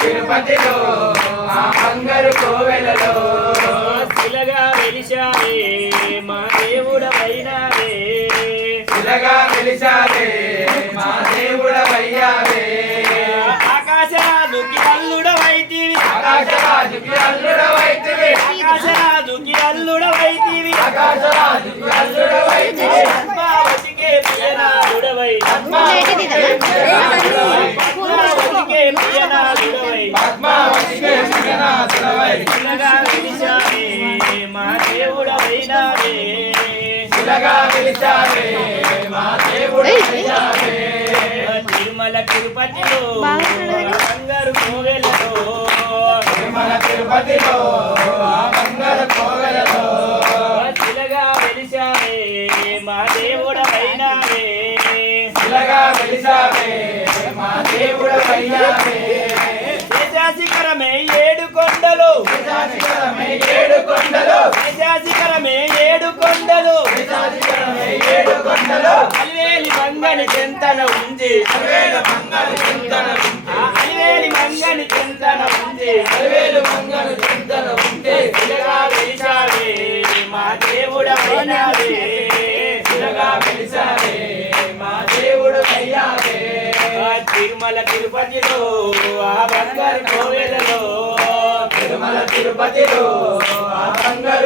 తిరుపతిలో ఆ బంగారు కోవెలలో శిలగా వెలిశావే మా దేవుడవైనావే, శిలగా వెలిశావే మా దేవుడవయ్యావే. ఆకాశరాజుకి అల్లుడవైతివి, ఆకాశరాజుకి అల్లుడవైతివి, ఆకాశరాజుకి అల్లుడవైతివి, ఆకాశరాజుకి అల్లుడవైతివి. పద్మావతికే ప్రియనాథుడవై, పద్మావతికే ప్రియనాథుడవై, పద్మావతికే ప్రియనాథుడవై, పద్మావతికే ప్రియనాథుడవై. శిలగా వెలిశావే మా దేవుడవైనావే, శిలగా వెలిశావే మా దేవుడవయ్యావే. తిరుమల తిరుపతిలో బంగారు కోవెలలో, తిరుమల తిరుపతిలో ఆ బంగారు కోవెలలో శిలగా వెలిశావే మా దేవుడవైనావే, శిలగా వెలిశావే మా దేవుడవయ్యావే. శేషాశిఖరమే ఏడు కొండలు, శేషాచలమే ఏడు కొండలు, శేషాశిఖరమే ఏడు కొండలు, శేషాచలమే ఏడు కొండలు. అలివేలి మంగని చెంతన ఉంది, అలివేలు మంగళ చింతన ఉంటే, అలివేలి మంగని చెంతన ఉంది, అలివేలు మంగళ చింతన ఉంటే. శిలగా వెలిశావే మా దేవుడవైనావే, శిలగా వెలిశావే మా దేవుడవయ్యావే. తిరుమల తిరుపతిలో ఆ బంగారు కోవెలలో, తిరుమల తిరుపతిలో ఆ బంగారు